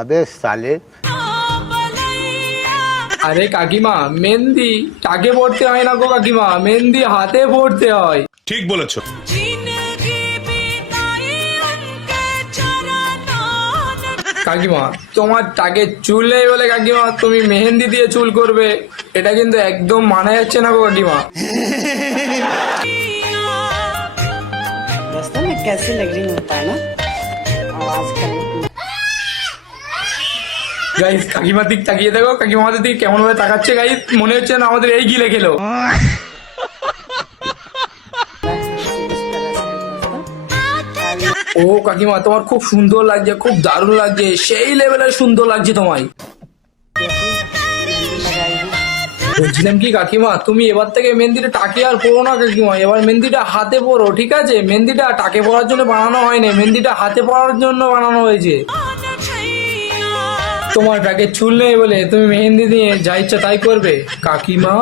अबे साले। আরে কাকিমা, মেহেন্দি টাকে পড়তে হয় না গো কাকিমা, মেহেন্দি হাতে পড়তে হয়। ঠিক বলেছো। কাকিমা, তোমার টাকে চুল নেই বলে কাকিমা তুমি মেহেন্দি দিয়ে চুল করবে, এটা কিন্তু একদম মানা যাচ্ছে না গো কাকিমা। दोस्तों मैं कैसी लग रही हूँ होता है ना आवाज कर গাইস কাকিমার দিক তাকিয়ে দেখো, কাকিমা আমাদের দিকে কেমন ভাবে তাকাচ্ছে গাইস, মনে হচ্ছে না আমাদের এই গিলে খেলো। ও কাকিমা, তোমার খুব সুন্দর লাগছে, খুব দারুণ লাগছে, সেই লেভেলের সুন্দর লাগছে তোমায়। বলছিলাম কি কাকিমা, তুমি এবার থেকে মেহেন্দিটা টাকে আর পরো না কাকিমা, এবার মেহেন্দিটা হাতে পরো, ঠিক আছে? মেহেন্দিটা টাকে পরার জন্য বানানো হয়নি, মেহেন্দিটা হাতে পরার জন্য বানানো হয়েছে। তোমার টাকে চুল নেই বলে তুমি মেহেন্দি দিয়ে যা ইচ্ছা তাই করবে কাকিমা।